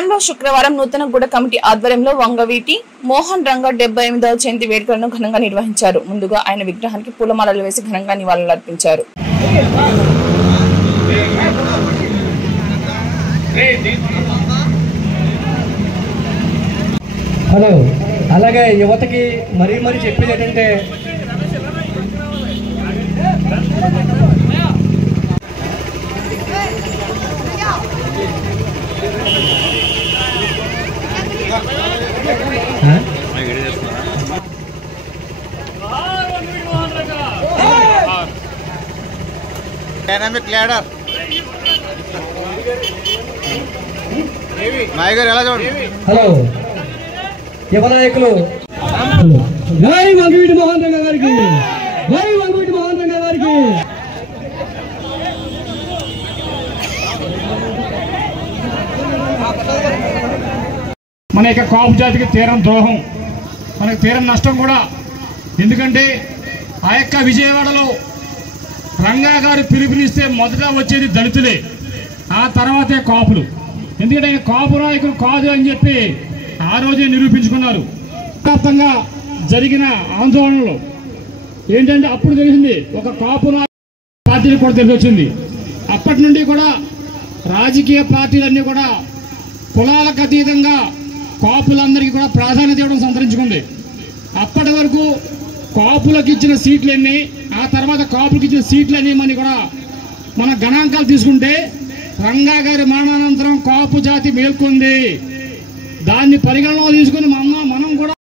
నగరంలో శుక్రవారం నూతనగూడ కమిటీ ఆధ్వర్యంలో వంగవీటి మోహన్ రంగ 78వ జయంతి వేడుకలను ఘనంగా నిర్వహించారు. ముందుగా ఆయన విగ్రహానికి పూలమాలలు వేసి ఘనంగా నివాళులర్పించారు. హలో, అలాగే యువతకి మరీ చెప్పేది ఏంటంటే డైనమిక్ లీడర్ మైగర్ ఎలా చూడండి. హలో, యువ నాయకులు జై వంగవీటి మోహన్ రంగ గారికి, జై వంగవీటి మోహన్ రంగ గారికి. మన యొక్క కాపు జాతికి తీరం ద్రోహం, మనకు తీరం నష్టం కూడా. ఎందుకంటే ఆ యొక్క విజయవాడలో రంగా గారు పిలుపునిస్తే మొదట వచ్చేది దళితులే, ఆ తర్వాతే కాపులు. ఎందుకంటే ఆయన కాపు నాయకులు కాదు అని చెప్పి ఆ రోజే నిరూపించుకున్నారు. వ్యాప్తంగా జరిగిన ఆందోళనలో ఏంటంటే అప్పుడు తెలిసింది ఒక కాపు పార్టీలు కూడా తెలిసి వచ్చింది. అప్పటి నుండి కూడా రాజకీయ పార్టీలన్నీ కూడా కులాలకు అతీతంగా కాపులందరికీ కూడా ప్రాధాన్యత ఇవ్వడం సంతరించుకుంది. అప్పటి వరకు కాపులకు ఇచ్చిన సీట్లన్నీ, ఆ తర్వాత కాపులకు ఇచ్చిన సీట్లన్నీ మని కూడా మన గణాంకాలు తీసుకుంటే రంగా గారి మరణానంతరం కాపు జాతి మేల్కొంది. దాన్ని పరిగణలో తీసుకుని